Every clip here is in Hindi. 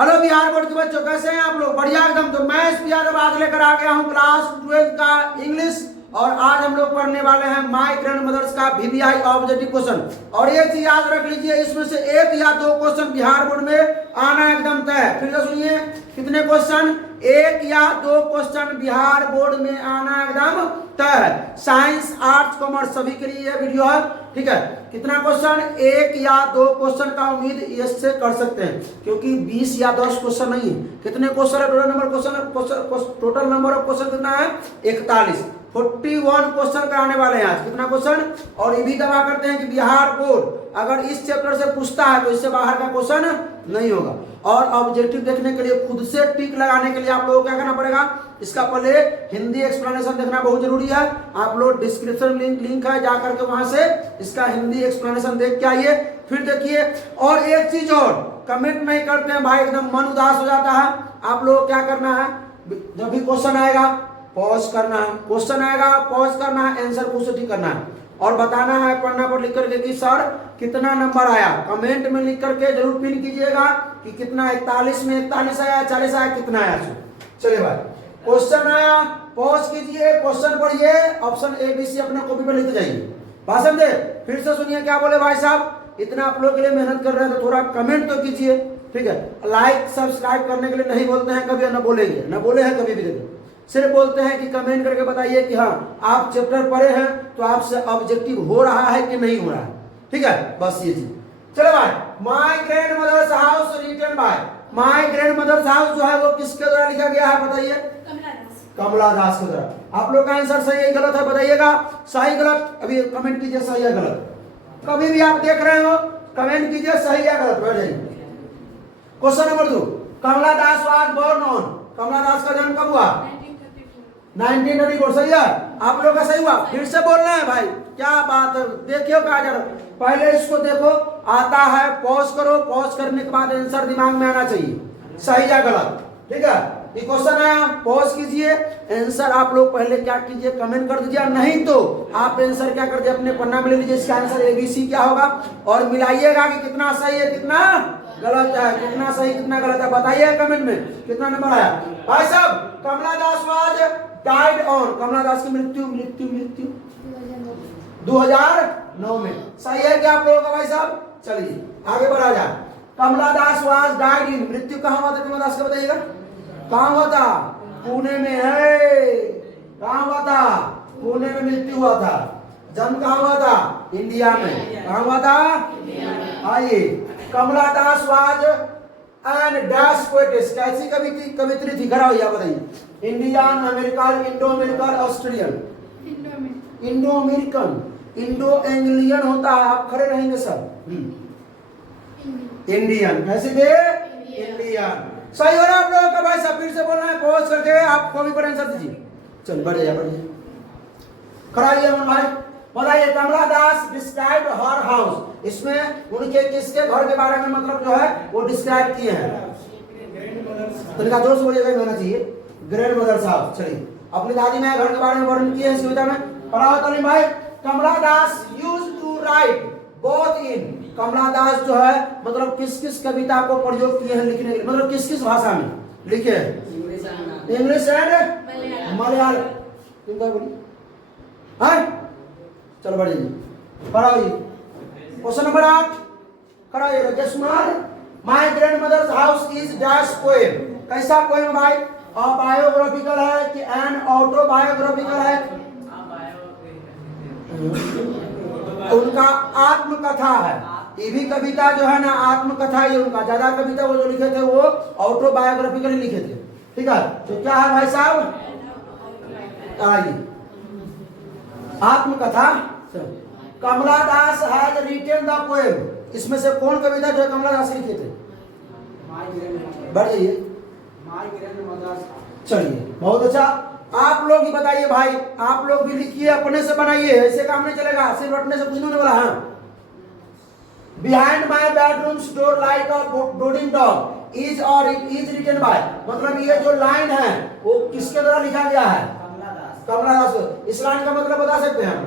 हेलो बिहार बोर्ड के बच्चों, कैसे हैं आप लोग? बढ़िया एकदम। तो मैं इस यादव आज लेकर आ गया हूं क्लास 12 का इंग्लिश, और आज हम लोग पढ़ने वाले हैं माय ग्रैंड मदर्स का VVI ऑब्जेक्टिव क्वेश्चन। और एक चीज याद रख लीजिए, इसमें से एक या दो क्वेश्चन बिहार बोर्ड में आना एकदम तय है। फिर से सुनिए, कितने क्वेश्चन? एक या दो क्वेश्चन बिहार बोर्ड में आना एकदम तय है। साइंस, आर्ट्स, कॉमर्स सभी के लिए यह वीडियो है, ठीक है। कितना क्वेश्चन? एक या दो क्वेश्चन का उम्मीद इससे कर सकते हैं, क्योंकि 20 या 10 क्वेश्चन नहीं है। कितने क्वेश्चन है? टोटल नंबर ऑफ क्वेश्चन कितना है? 41 क्वेश्चन कराने वाले हैं आज। कितना क्वेश्चन? और ये भी दावा करते हैं कि बिहार बोर्ड अगर इस चैप्टर से पूछता है तो इससे बाहर का क्वेश्चन नहीं होगा। और ऑब्जेक्टिव देखने के लिए, खुद से टिक लगाने के लिए आप लोगों को क्या करना पड़ेगा? इसका पहले हिंदी एक्सप्लेनेशन देखना बहुत जरूरी है। आप लोग डिस्क्रिप्शन लिंक है, जाकर के वहां से इसका हिंदी एक्सप्लेनेशन देख के आइए। फिर देखिए, और एक चीज और, कमेंट नहीं करते हैं भाई, एकदम मन उदास हो जाता है। आप लोग क्या करना है, जब भी क्वेश्चन आएगा पॉज करना है, क्वेश्चन आएगा पॉज करना है, आंसर खुद से ठीक करना है और बताना है पढ़ना पर लिख करके कि सर कितना नंबर आया। कमेंट में लिख करके जरूर पिन कीजिएगा कि कितना, 41 में 41 आया, 40 आया, कितना आया। चलिए भाई, क्वेश्चन आया, पॉज कीजिए, क्वेश्चन पढ़िए, ऑप्शन ABC अपने कॉपी पर लिखते जाइए। बात समझे? फिर से सुनिए क्या बोले भाई साहब। इतना आप लोग के लिए मेहनत कर रहे हैं तो थोड़ा कमेंट तो कीजिए, ठीक है। लाइक सब्सक्राइब करने के लिए नहीं बोलते हैं कभी, न बोलेंगे, न बोले हैं कभी भी। देखो, सिर्फ बोलते हैं कि कमेंट करके बताइए कि हाँ आप चैप्टर पढ़े हैं तो आपसे ऑब्जेक्टिव हो रहा है कि नहीं हो रहा है, ठीक है। बस ये चीज। चलो भाई, my grandmother's house written by, my grandmother's house जो है वो किसके द्वारा लिखा गया है बताइए? कमला दास के द्वारा। आप लोग का आंसर सही है गलत है बताइएगा? सही गलत अभी कमेंट कीजिए, सही है गलत। कभी भी आप देख रहे हो कमेंट कीजिए सही या गलत, बैठ जाइए। Question number 2, Kamala Das was born on, Kamala Das का जन्म कब हुआ? 1934। सही है? आप लोग का सही हुआ। फिर से बोलना है भाई, क्या बात है। देखियो कहा जा रहा, पहले इसको देखो, आता है पॉज करो, पॉज करने के बाद आंसर दिमाग में आना चाहिए, सही या गलत, ठीक है। ये क्वेश्चन आया, पॉज कीजिए, आंसर आप लोग पहले क्या कीजिए, कमेंट कर दीजिए। नहीं तो आप आंसर क्या कर दीजिए, अपने पन्ना में ले लीजिए, इसका आंसर ABC क्या होगा, और मिलाइएगा कि कितना सही है कितना गलत है, कितना सही कितना गलत है बताइए कमेंट में। कितना नंबर आया भाई साहब? कमला Das was died on, Kamala दास की मृत्यु 2009 में। सही है क्या आप लोगों का भाई साहब? चलिए आगे बढ़ा जाए। कमला दास वाज डाइड इन, मृत्यु कहाँ हुआ था कमला दास का बताइएगा? कहाँ हुआ था? पुणे में है। कहाँ हुआ था? पुणे में मृत्यु हुआ था। जन्म कहाँ हुआ था? इंडिया में। कहाँ हुआ था? आइए, कमला Das was and dash poet's, कैसी कवित्री थी? खड़ा भैया बताइए। Indian, American, Indo American, Australian, Indo American, Indo Anglian होता है। आप खड़े रहेंगे सब। इंडियन कैसे थे? इंडियन। सही हो रहा है आप लोगों का भाई साहब? फिर से बोलना है, पॉज करके आप कॉपी पर आंसर दीजिए। चल बढ़ जाइए, बढ़िए कराइए भाई। बताइए, कमला दास डिस्क्राइब हर हाउस, इसमें उनके किसके घर के बारे में मतलब जो है वो डिस्क्राइब किए हैं? तनिका जोर से बोलिएगा, होना चाहिए। Grandmother's house. चलिए, अपनी दादी में घर के बारे में वर्णन किए हैं इस कविता में। पढ़ाओ तालीम भाई। Kamala Das used to write both in, Kamala Das जो है मतलब किस किस कविता को प्रयोग किए हैं लिखने के लिए, मतलब किस किस भाषा में लिखे हैं? English and Malayalam. तुम क्या बोली? हाँ चलो बढ़िए, पढ़ाओ। क्वेश्चन नंबर 8 कराइए Rajesh Kumar. My grandmother's house is dash poem, कैसा पोएम भाई? बायोग्राफिकल है कि एन ऑटोबायोग्राफिकल है? उनका आत्मकथा है। ये भी कविता जो है ना आत्मकथा ही उनका, ज्यादा कविता वो जो लिखे थे वो ऑटोबायोग्राफिकल लिखे थे, ठीक है। तो क्या है भाई साहब? आइए, आत्मकथा। कमला Das has written the poem, इसमें से कौन कविता जो है कमला दास लिखे थे? बढ़ जाइए। चलिए बहुत अच्छा। आप लोग ही बताइए भाई, आप लोग भी लिखिए, अपने से बनाइए, ऐसे काम नहीं चलेगा, सिर्फ रटने से कुछ नहीं बोला। हाँ, behind my bedroom door like a breeding dog is और इज रिटन बाय, मतलब ये जो लाइन है वो किसके द्वारा लिखा गया है? कमला दास। इस लाइन का मतलब बता सकते हैं हम?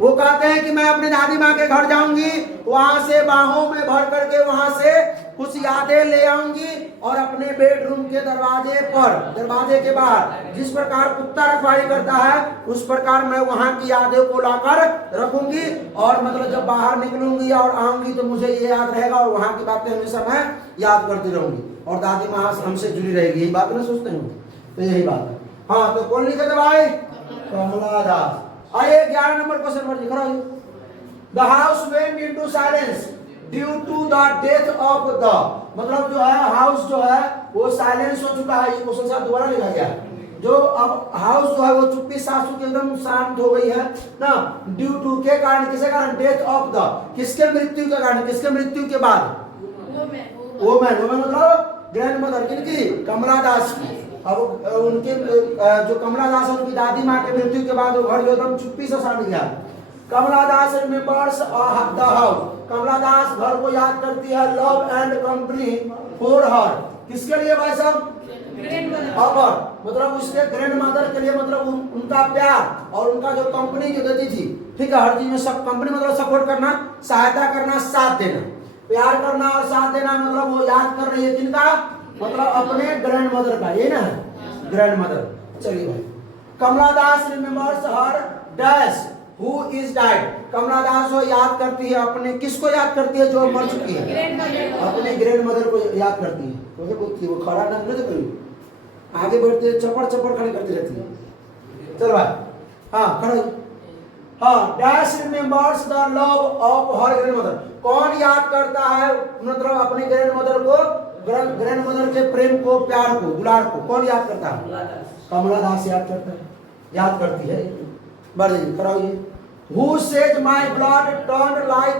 वो कहते हैं कि मैं अपने दादी माँ के घर जाऊंगी, वहां से बाहों में भर करके वहां से कुछ यादें ले आऊंगी और अपने बेडरूम के दरवाजे के बाहर जिस प्रकार कुत्ता रखवाली करता है उस प्रकार मैं वहां की यादें को लाकर रखूंगी, और मतलब जब बाहर निकलूंगी और आऊंगी तो मुझे ये याद रहेगा और वहां की बातें हमेशा मैं याद करती रहूंगी और दादी माँ हमसे जुड़ी रहेगी। यही बात ना सोचते हैं, तो यही बात है। हाँ, तो कौन लिखे थे भाई? कमला दास। आइए 11 नंबर क्वेश्चन पर लिख रहा हूं। The house went into silence due to the death of the, मतलब जो है हाउस जो है वो साइलेंस हो चुका है। ये क्वेश्चन साहब दोबारा लिखा गया, जो अब हाउस जो है वो चुप्पी सासू के एकदम शांत हो गई है ना, ड्यू टू के कारण, किसके कारण? डेथ ऑफ द, किसके मृत्यु के कारण, किसके मृत्यु के बाद? वोमेन मतलब ग्रैंड मदर, किनकी? कमला दास की। अब उनके जो कमला दास है उनकी दादी माँ के मृत्यु के बाद वो घर जो एकदम चुप्पी से शांत गया। कमला दास रिमेंबर्स द हाउस, कमला दास घर को याद करती है। Love and company for her, किसके लिए भाई साहब? मतलब उसके ग्रैंड मदर के लिए, मतलब उनका प्यार और उनका जो कंपनी जो देती थी, ठीक है, हर चीज में सब कंपनी मतलब सपोर्ट करना, सहायता करना, साथ देना, प्यार करना और साथ देना, मतलब वो याद कर रही है किनका? मतलब अपने ग्रैंड मदर का, ये ना ग्रैंड मदर। चलिए भाई, Kamala Das remembers her dash who is died, Kamala Das वो याद करती है अपने, किसको याद करती है? जो मर चुकी है, अपने ग्रैंड मदर को याद करती है। वो खड़ा ना करी, आगे बढ़ती है, चपड़ खड़ी करती रहती है। चल भाई, हाँ खड़ा। हाँ, dash remembers the love of her grandmother, कौन याद करता है मतलब अपने ग्रैंड मदर को, ग्रैंड मदर के प्रेम को, प्यार को, दुलार को कौन याद करता है? कमला दास याद करता है, याद करती है। बढ़ जाइए, कराइए। Who said my blood turned like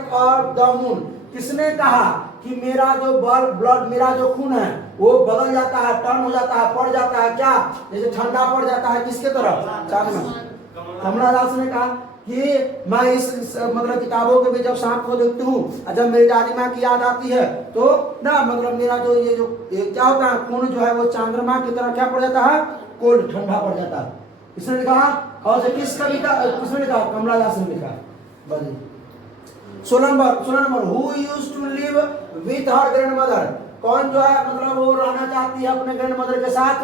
the moon, किसने कहा कि मेरा जो ब्लड, मेरा जो खून है वो बदल जाता है, टर्न हो जाता है, पड़ जाता है, क्या? जैसे ठंडा पड़ जाता है किसके तरफ? चांद में। कमला दास ने कहा कि मैं इस मतलब किताबों के भी जब सांप को देखती हूँ, जब मेरी दादी माँ की याद आती है तो ना मतलब मेरा जो ये क्या होता है, खून जो है वो चंद्रमा की तरह क्या पड़ जाता है? कोल्ड, ठंडा पड़ जाता है। इसने कहा, और किस कविता किसने लिखा? कमला दास ने लिखा। बड़ी 16 number who used to live with her grandmother, कौन जो है मतलब वो रहना चाहती है अपने ग्रैंड मदर के साथ?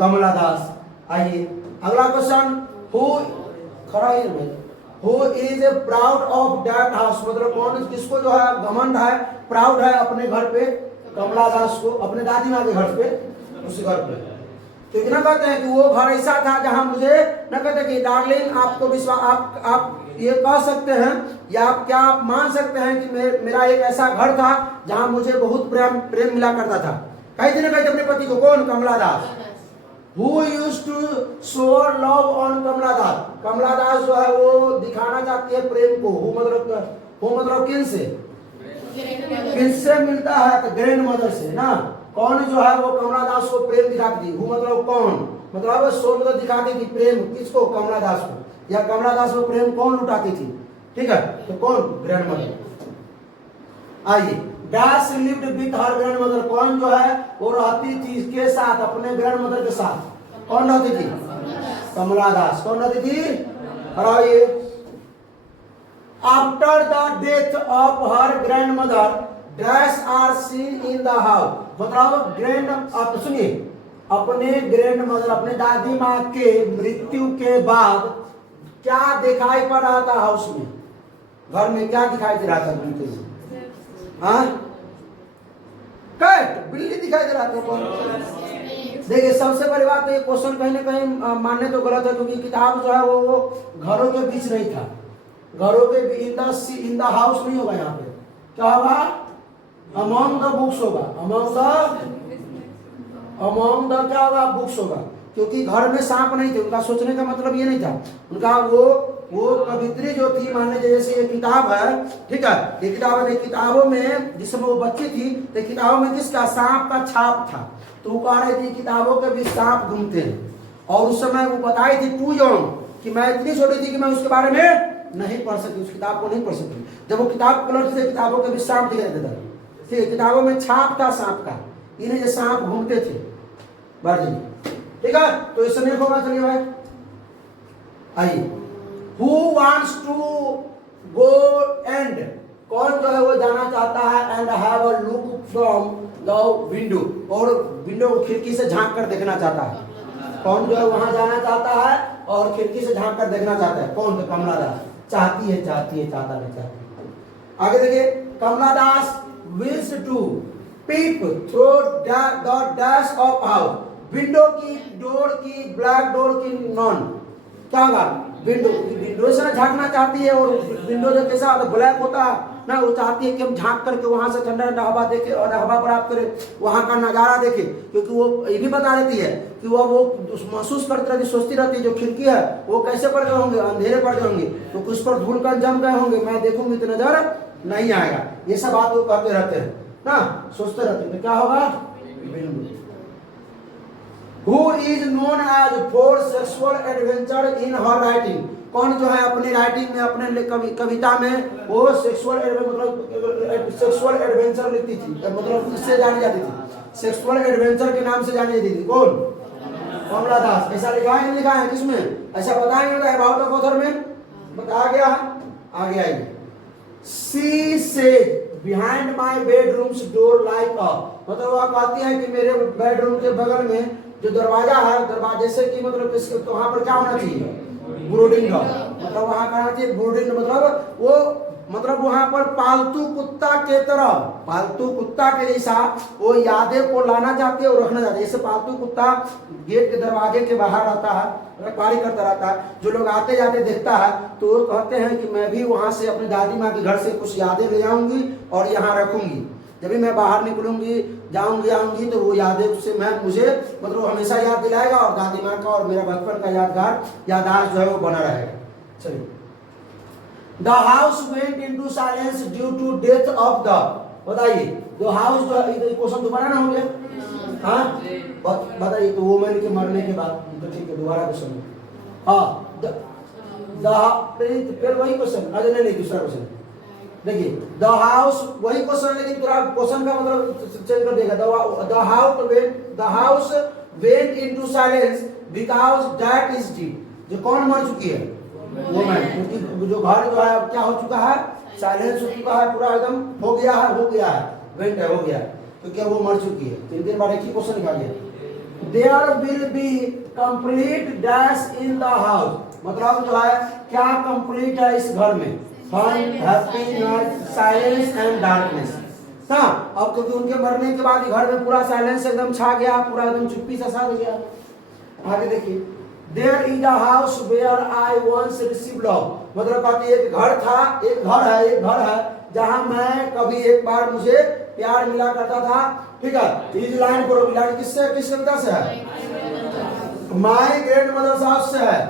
कमला दास। आइए अगला question, who is proud of that house, मतलब कौन, किसको जो है घमंड है, प्राउड है अपने घर पे? कमला दास को, अपने दादी माँ के घर पे, उस घर पे। तो इतना कहते हैं कि वो घर ऐसा था जहां मुझे न कहते कि डार्लिंग, आपको विश्वास, आप ये कह सकते हैं या आप क्या आप मान सकते हैं कि मेरा एक ऐसा घर था जहां मुझे बहुत प्रेम मिला करता था। कहते न कहते अपने पति को, कौन? कमला दास। Who used to show love on कमला दास, कमला दास जो है वो दिखाना चाहती है प्रेम को। हु मतलब किन से? किससे मिलता है? तो ग्रैंड मदर से ना। कौन जो है वो कमला दास को प्रेम दिखाती थी? हु मतलब कौन, मतलब सो मतलब दिखाती थी प्रेम किसको? कमला दास को। या कमला दास को प्रेम कौन लुटाती थी? ठीक है, तो कौन? Grandmother. आइए, dash lived with her grandmother, कौन जो है वो रहती थी के साथ, अपने ग्रैंड मदर के साथ? कौन रहती थी? कमला दास। कौन रहती थी? आइए, after the death of her grandmother dash are seen in the house, मतलब ग्रैंड, आप सुनिए, अपने ग्रैंड मदर, अपने दादी माँ के मृत्यु के बाद क्या दिखाई पड़ रहा था हाउस में? घर में क्या दिखाई दे रहा था? हाँ, कैट, बिल्ली दिखाई दे रहा था। देखिए सबसे बड़ी बात, ये क्वेश्चन कहीं ना कहीं मानने तो गलत है, क्योंकि किताब जो है वो घरों के बीच नहीं था, घरों के इन द हाउस नहीं होगा। यहाँ पे क्या होगा? अमॉन्ग द बुक्स होगा, अमॉन्ग द क्या होगा? बुक्स होगा, क्योंकि घर में सांप नहीं थे। उनका सोचने का मतलब ये नहीं था, उनका वो कवित्री जो थी, मान लीजिए जैसे ये किताब है, ठीक है, ये किताब है, किताबों में जिसमें वो बच्ची थी, तो किताबों में किसका? सांप का छाप था। तो वो कह रही थी किताबों के भी सांप घूमते हैं, और उस समय वो बताई थी टू यंग, कि मैं इतनी छोटी थी कि मैं उसके बारे में नहीं पढ़ सकती, उस किताब को नहीं पढ़ सकती। जब वो किताब पलटते थे, किताबों के भी सांप दिखाई देता था, ठीक है, किताबों में छाप था सांप का, इन्हें जो सांप घूमते थे। ठीक है, तो इससे नहीं होगा। चलिए भाई, आइए who wants to go and, कौन जो है वो जाना चाहता है, and have a look from the window, और विंडो को खिड़की से झांक कर देखना चाहता है। कौन जो है वहां जाना चाहता है और खिड़की से झांक कर देखना चाहता है? कौन? तो कमला दास। चाहती है, चाहता नहीं चाहती। आगे देखिए, Kamala Das wills to peep through the dash of house, window की, डोर की, ब्लैक डोर की, नॉन क्या होगा? विंडो से झांकना चाहती है, और विंडो जो कैसा होता है, ब्लैक होता है ना, वो चाहती है कि हम झांक करके वहां से ठंडा ठंडा हवा देखे और हवा प्राप्त करें, वहां का नजारा देखे। क्योंकि वो ये भी बता देती है कि वो महसूस करती रहती, सोचती रहती है जो खिड़की है वो कैसे पड़ गए होंगे, अंधेरे पड़ गए होंगे, तो कुछ पर धूल कर जम गए होंगे, मैं देखूंगी तो नजर नहीं आएगा। ये सब बात वो कहते रहते हैं ना, सोचते रहते हैं। तो क्या होगा? Who is known as for sexual adventure in her writing, कौन जो है अपनी राइटिंग में, अपने कविता में वो सेक्सुअल एडवेंचर लिखती थी, मतलब इससे जानी जाती थी, सेक्सुअल एडवेंचर के नाम से जानी जाती थी। कौन? कमला दास। ऐसा लिखा है, नहीं लिखा है? किसमें? ऐसा बताया नहीं होता है अबाउट द ऑथर में, बता गया है। आगे आइए, she said behind my bedrooms door like अ, मतलब वह कहती है कि मेरे बेडरूम के बगल में जो दरवाजा है, दरवाजे से कि मतलब इसके तो वहां पर क्या होना चाहिए? ब्रूडिंग का, मतलब वहां कहना चाहिए ब्रूडिंग, मतलब वो, मतलब वहां पर पालतू कुत्ता के तरह, पालतू कुत्ता के जैसा वो यादें को लाना चाहती है और रखना चाहती है। जैसे पालतू कुत्ता गेट के दरवाजे के बाहर रहता है, रखवाली करता रहता है, जो लोग आते जाते देखता है, तो वो कहते हैं कि मैं भी वहां से अपनी दादी माँ के घर से कुछ यादें ले आऊंगी और यहाँ रखूंगी, जब भी मैं बाहर निकलूंगी, जाऊंगी, आऊंगी, तो वो यादें उससे मुझे मतलब हमेशा याद दिलाएगा, और दादी माँ का और मेरा बचपन का यादगार जो है वो बना रहेगा। चलिए, the house went into silence due to death of the, बताइए, द हाउस जो है, क्वेश्चन दोबारा ना हो गया? हाँ बताइए, तो वुमेन के मरने के बाद, तो ठीक है, दोबारा क्वेश्चन। हाँ, फिर वही क्वेश्चन, अरे नहीं, दूसरा क्वेश्चन देखिए, द हाउस, वही क्वेश्चन, लेकिन पूरा क्वेश्चन का मतलब चेंज कर देगा। The house went into silence because that is dead, जो कौन मर चुकी है? वुमेन। क्योंकि जो घर जो है क्या हो चुका है? साइलेंस हो चुका है, पूरा एकदम हो गया है, वेंट है, हो गया है, क्योंकि वो मर चुकी है। 3 बार एक ही क्वेश्चन निकालिए। There will be complete dash in the house, मतलब जो है क्या कंप्लीट है इस घर में? Fun, happy, silence and darkness. हाँ, अब क्योंकि उनके मरने के बाद घर में पूरा साइलेंस एकदम छा गया, पूरा एकदम चुप्पी सा छा गया। आगे देखिए, there is a house where I once received love, मतलब कहती है एक घर था, एक घर है जहां मैं कभी एक बार मुझे प्यार मिला करता था। ठीक है, इस लाइन को लाइन किस कविता से है? माय ग्रैंड मदर्स हाउस से है।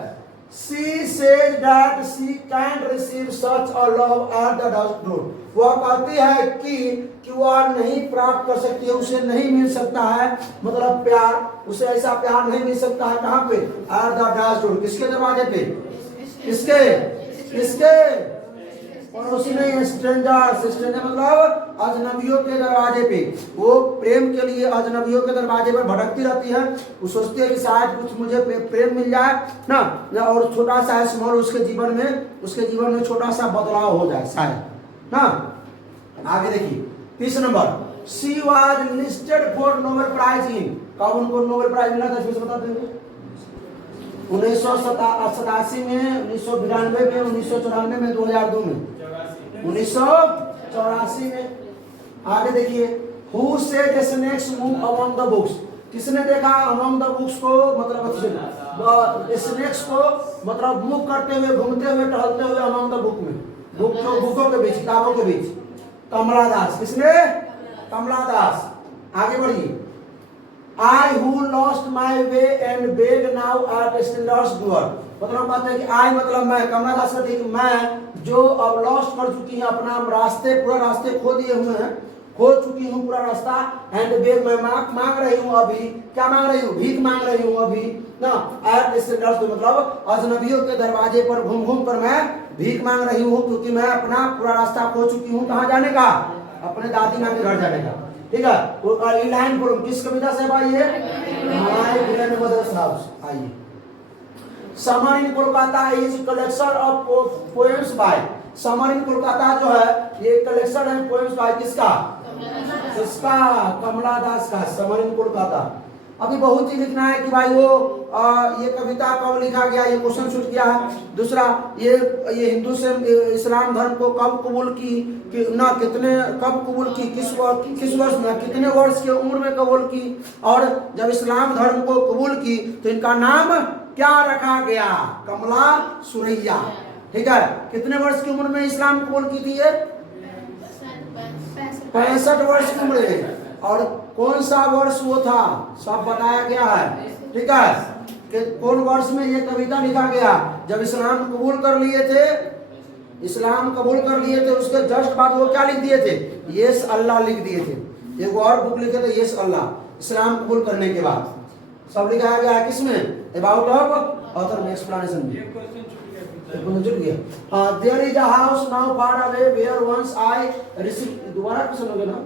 She said that she can't receive such a love at the door, वह कहती है कि वह नहीं प्राप्त कर सकती है, उसे नहीं मिल सकता है, मतलब प्यार, उसे ऐसा प्यार नहीं मिल सकता है। कहाँ पे? At the door, किसके दरवाजे पे? किसके? पड़ोसी नहीं, स्ट्रेंजर मतलब अजनबियों के दरवाजे पे। वो प्रेम के लिए अजनबियों के दरवाजे पर भटकती रहती है, वो सोचती है कि शायद कुछ मुझे प्रेम मिल जाए ना, और छोटा सा स्मॉल उसके जीवन में छोटा सा बदलाव हो जाए शायद ना। आगे देखिए, 30 number, she was listed for Nobel prize in, कब उनको नोबेल प्राइज मिला था इसमें बता देंगे? 1987 में, 1992 में, 1994 में, 2002 में, 1984 में। आगे देखिए, who said snakes move among the books, किसने देखा अमंग द बुक्स को, मतलब स्नेक्स को मतलब मूव करते हुए, घूमते हुए, टहलते हुए अमंग द बुक में, बुकों के बीच, किताबों के बीच? कमला दास। किसने? कमला दास। आगे बढ़िए, I who lost my way and beg now at Stellar's door, मतलब कहते हैं कि I मतलब मैं, कमला दास कहती है कि मैं जो अब लॉस्ट कर चुकी है अपना रास्ते, पूरा रास्ते खो दिए हुए हैं, खो चुकी हूँ पूरा रास्ता, एंड बेग मैं मांग रही हूँ अभी, क्या मांग रही हूँ? भीख मांग रही हूँ अभी ना। एट स्टेलर्स मतलब अजनबियों के दरवाजे पर घूम कर मैं भीख मांग रही हूँ, क्योंकि मैं अपना पूरा रास्ता खो चुकी हूँ। कहाँ जाने का? अपने दादी माँ के घर जाने का। ठीक है, वो लाइन पढ़ो, किस कविता से भाई? ये माय ग्रैंड मदर्स हाउस। आइए, summer in Kolkata is collection of poems by, summer in Kolkata जो है ये कलेक्शन है पोएम्स बाय किसका, इसका कमला दास का, समर इन कोलकाता। अभी बहुत ही लिखना है कि भाई वो ये कविता कब लिखा गया, ये क्वेश्चन छूट गया है। दूसरा ये हिंदू से इस्लाम धर्म को कब कबूल की, कि ना कितने कब कबूल की, किस वर्ष में, कितने वर्ष की उम्र में कबूल की, और जब इस्लाम धर्म को कबूल की तो इनका नाम क्या रखा गया, कमला सुरैया। ठीक है, कितने वर्ष की उम्र में इस्लाम कबूल की थी ये, 65 वर्ष की उम्र है। और कौन सा वर्ष वो था सब बताया गया है। ठीक है, कि कौन वर्ष में ये कविता लिखा गया, जब इस्लाम कबूल कर लिए थे, इस्लाम कबूल कर लिए थे उसके जस्ट बाद वो क्या लिख दिए थे, यस अल्लाह लिख दिए थे। एक और बुक लिखे थे यस अल्लाह, इस्लाम कबूल करने के बाद सब लिखाया गया है किसमें, अबाउट ऑफ ऑथर में, एक्सप्लेनेशन में। There is a house now far away where once I receive, दोबारा क्वेश्चन हो गया ना,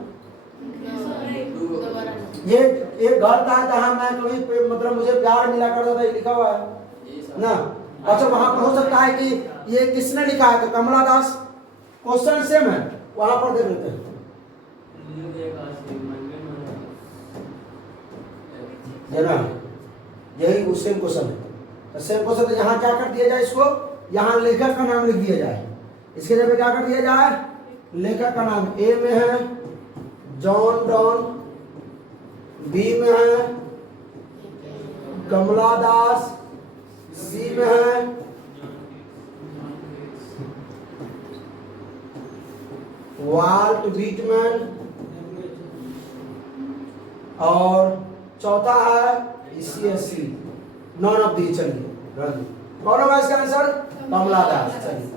ये एक घर था जहां मैं कभी मतलब मुझे प्यार मिला करता था, ये लिखा हुआ है ना। अच्छा, वहां पर हो सकता है कि ये किसने लिखा है, तो कमला दास, क्वेश्चन सेम है, वहां पर देख लेते हैं। ये ना यही सेम क्वेश्चन है, तो सेम क्वेश्चन, तो यहाँ क्या कर दिया जाए, इसको यहाँ लेखक का नाम लिख दिया जाए, इसके जगह क्या कर दिया जाए, लेखक का नाम। ए में है जॉन डॉन, बी में है कमला दास, सी में है वाल्ट व्हिटमैन, और चौथा है सी। नॉन ऑफ दी, चलिए कौन होगा इसका आंसर, कमला दास। चलिए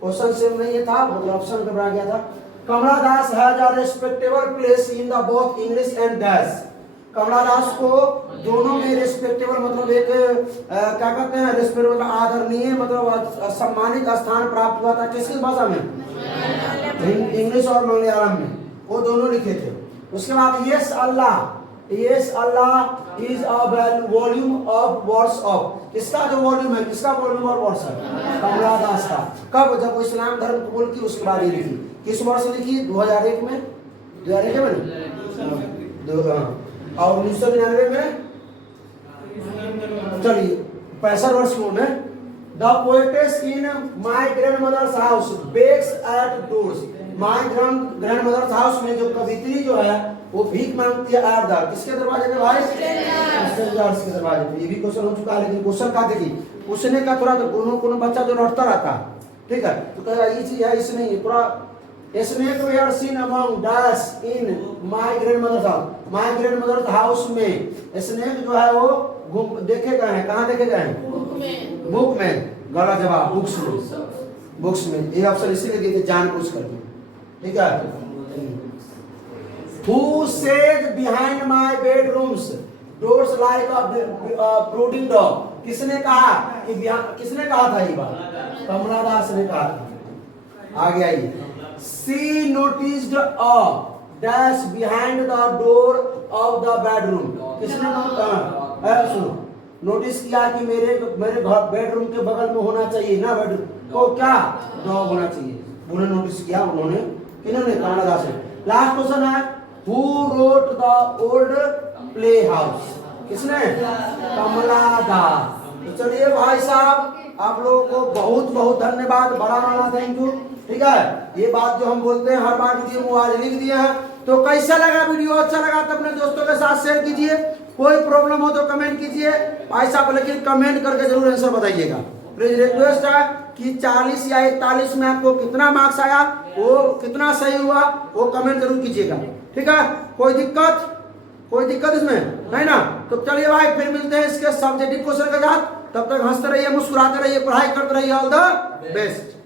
क्वेश्चन सेम नहीं था, मतलब ऑप्शन घबरा गया था। Kamala Das has a respectable place in the both English and dash, Kamala Das को दोनों में रेस्पेक्टेबल मतलब एक क्या कहते हैं, रेस्पेक्टेबल आदरणीय मतलब सम्मानित स्थान प्राप्त हुआ था, किसकी भाषा में, इंग्लिश और मलयालम में, वो दोनों लिखे थे। उसके बाद yes Allah is a volume of words of, किसका जो वॉल्यूम है, किसका वॉल्यूम और वर्ड्स है, कमला दास का। कब, जब वो इस्लाम धर्म कबूल की उसके बाद ये लिखी, किस वर्ष लिखी, 2001 में, 2001 में, और 1999 में, चलिए 65 वर्ष की उम्र में। The poetess in my grandmother's house begs at doors, my grandmother's house में जो कवित्री जो है वो भीख मांगती है एट द, किसके दरवाजे पे भाई, स्ट्रेंजर्स के दरवाजे पे। ये भी क्वेश्चन हो चुका है, लेकिन क्वेश्चन का देखिए, पूछने का थोड़ा तो कोनो बच्चा जो रटता रहता है, ठीक है, तो कह रहा ये चीज है, इस नहीं पूरा स्नेक वे are seen among dash in my grandmother's house, my grandmother's house में स्नेक जो है वो देखे गए हैं, कहाँ देखे गए हैं, बुक में, गला जवाब बुक्स में, ये ऑप्शन इसीलिए दिए थे जानबूझ करके। ठीक है, Who says behind my bedrooms doors like a brooding dog, किसने कहा कि किसने कहा था ये बात, कमला दास ने कहा था। आगे आइए, She noticed a dash behind the door of the bedroom, किसने कहा, सुनो, नोटिस किया कि मेरे बेडरूम के बगल में होना चाहिए ना, बेडरूम को क्या, डॉग होना चाहिए, उन्होंने नोटिस किया, उन्होंने, किन्होंने, कमला दास ने। लास्ट क्वेश्चन है, Who wrote the old playhouse, किसने, कमला दास। तो चलिए भाई साहब, आप लोगों को बहुत बहुत धन्यवाद, बड़ा बड़ा थैंक यू। ठीक है, ये बात जो हम बोलते हैं हर बार वीडियो में आज लिख दिए हैं। तो कैसा लगा वीडियो, अच्छा लगा तो अपने दोस्तों के साथ शेयर कीजिए, कोई प्रॉब्लम हो तो कमेंट कीजिए भाई साहब, लेकिन कमेंट करके जरूर आंसर बताइएगा। प्लीज रिक्वेस्ट है कि 40 या 41 में आपको कितना मार्क्स आया, वो कितना सही हुआ, वो कमेंट जरूर कीजिएगा। ठीक है, कोई दिक्कत इसमें नहीं ना। तो चलिए भाई, फिर मिलते हैं इसके सब्जेक्टिव क्वेश्चन के साथ, तब तक हंसते रहिए, मुस्कुराते रहिए, पढ़ाई करते रहिए। All the best.